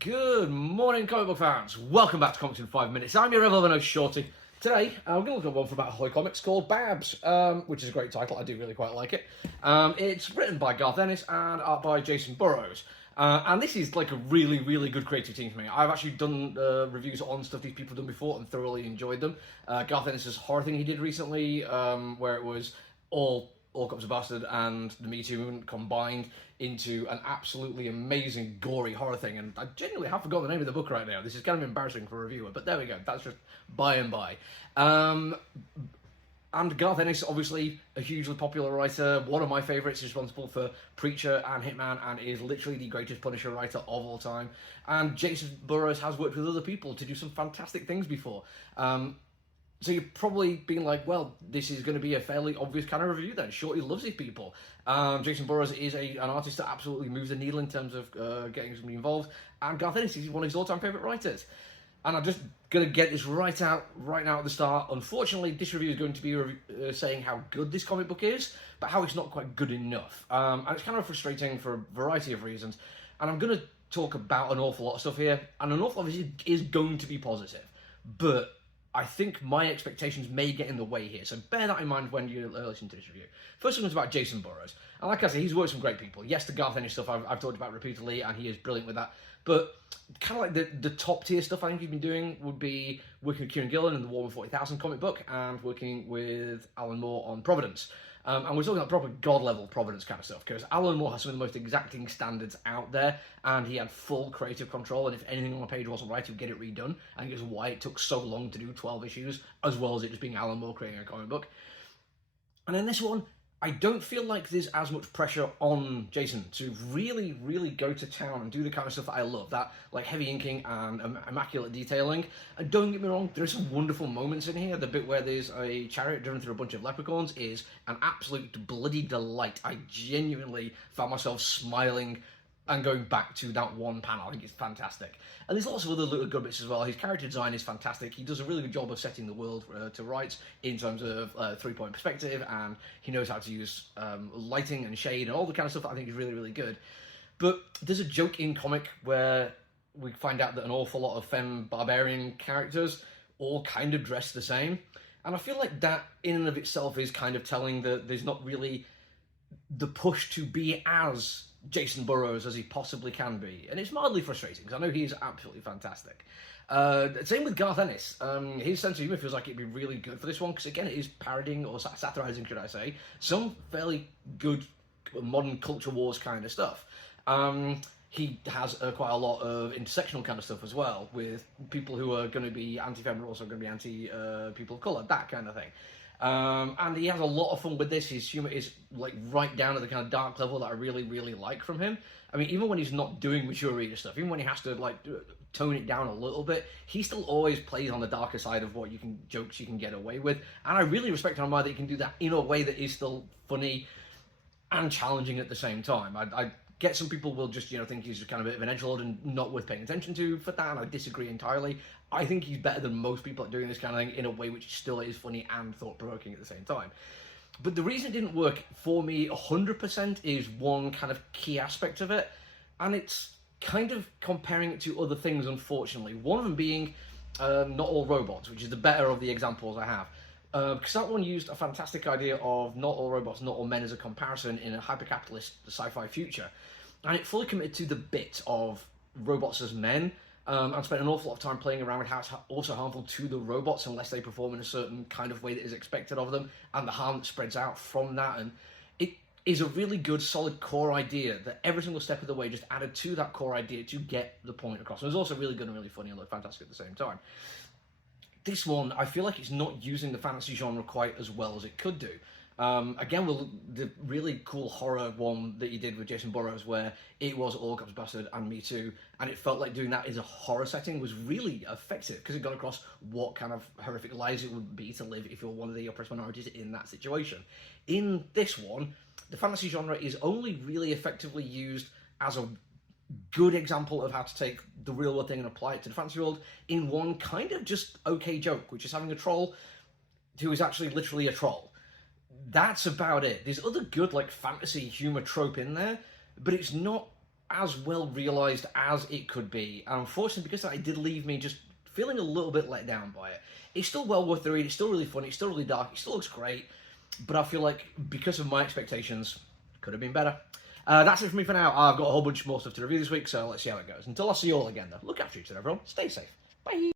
Good morning, comic book fans. Welcome back to Comics in 5 Minutes. I'm your ever known Shorty. Today, I'm going to look at one from Ahoy Comics called Babs, which is a great title. I do really quite like it. It's written by Garth Ennis and art by Jason Burrows. And this is like a really, really good creative team for me. I've actually done reviews on stuff these people have done before and thoroughly enjoyed them. Garth Ennis' horror thing he did recently, where it was all Cops a Bastard and the Me Too movement combined into an absolutely amazing, gory horror thing. And I genuinely have forgotten the name of the book right now. This is kind of embarrassing for a reviewer, but there we go. That's just by and by. And Garth Ennis, obviously a hugely popular writer. One of my favourites, responsible for Preacher and Hitman, and is literally the greatest Punisher writer of all time. And Jason Burrows has worked with other people to do some fantastic things before. So you're probably being like, well, this is going to be a fairly obvious kind of review then. Shorty loves these people. Jason Burrows is an artist that absolutely moves the needle in terms of getting somebody involved. And Garth Ennis is one of his all-time favourite writers. And I'm just going to get this right now at the start. Unfortunately, this review is going to be saying how good this comic book is, but how it's not quite good enough. And it's kind of frustrating for a variety of reasons. And I'm going to talk about an awful lot of stuff here. And an awful lot of it is going to be positive. But I think my expectations may get in the way here, so bear that in mind when you listen to this review. First one is about Jason Burrows. And like I say, he's worked with some great people. Yes, the Garth Ennis stuff I've talked about repeatedly, and he is brilliant with that. But kind of like the top tier stuff I think he's been doing would be working with Kieran Gillen in the Warhammer 40,000 comic book, and working with Alan Moore on Providence. And we're talking about proper God-level Providence kind of stuff, because Alan Moore has some of the most exacting standards out there, and he had full creative control, and if anything on the page wasn't right, he would get it redone. I think it's why it took so long to do 12 issues, as well as it just being Alan Moore creating a comic book. And in this one, I don't feel like there's as much pressure on Jason to really, really go to town and do the kind of stuff that I love, that like heavy inking and immaculate detailing. And don't get me wrong, there are some wonderful moments in here. The bit where there's a chariot driven through a bunch of leprechauns is an absolute bloody delight. I genuinely found myself smiling and going back to that one panel. I think it's fantastic. And there's lots of other little good bits as well. His character design is fantastic. He does a really good job of setting the world to rights in terms of three-point perspective, and he knows how to use lighting and shade and all the kind of stuff that I think is really, really good. But there's a joke in comic where we find out that an awful lot of femme barbarian characters all kind of dress the same. And I feel like that in and of itself is kind of telling that there's not really the push to be as Jason Burrows as he possibly can be, and it's mildly frustrating because I know he's absolutely fantastic. Same with Garth Ennis. His sense of humour feels like it'd be really good for this one, because again it is parodying, or satirising should I say, some fairly good modern culture wars kind of stuff. He has quite a lot of intersectional kind of stuff as well, with people who are going to be anti-femme, also going to be anti-people of colour, that kind of thing. And he has a lot of fun with this. His humour is like right down at the kind of dark level that I really, really like from him. I mean, even when he's not doing mature reader stuff, even when he has to like tone it down a little bit, he still always plays on the darker side of what jokes you can get away with. And I really respect him that he can do that in a way that is still funny and challenging at the same time. I get some people will just, think he's kind of a bit of an edgelord and not worth paying attention to for that, and I disagree entirely. I think he's better than most people at doing this kind of thing in a way which still is funny and thought-provoking at the same time. But the reason it didn't work for me 100% is one kind of key aspect of it, and it's kind of comparing it to other things, unfortunately. One of them being Not All Robots, which is the better of the examples I have. Because that one used a fantastic idea of not all robots, not all men as a comparison in a hyper-capitalist sci-fi future. And it fully committed to the bit of robots as men, and spent an awful lot of time playing around with how it's also harmful to the robots unless they perform in a certain kind of way that is expected of them, and the harm that spreads out from that. And it is a really good, solid core idea that every single step of the way just added to that core idea to get the point across. And it was also really good and really funny and looked fantastic at the same time. This one, I feel like it's not using the fantasy genre quite as well as it could do. Again, the really cool horror one that you did with Jason Burrows, where it was All Cops Bastard and Me Too, and it felt like doing that as a horror setting was really effective, because it got across what kind of horrific lives it would be to live if you're one of the oppressed minorities in that situation. In this one, the fantasy genre is only really effectively used as a good example of how to take the real world thing and apply it to the fantasy world in one kind of just okay joke, which is having a troll who is actually literally a troll. That's about it. There's other good like fantasy humor trope in there, but it's not as well realised as it could be. And unfortunately, because of that, it did leave me just feeling a little bit let down by it. It's still well worth the read, it's still really funny, it's still really dark, it still looks great, but I feel like, because of my expectations, it could have been better. That's it for me for now. I've got a whole bunch more stuff to review this week, so let's see how it goes. Until I see you all again, though, look after each other, everyone. Stay safe. Bye.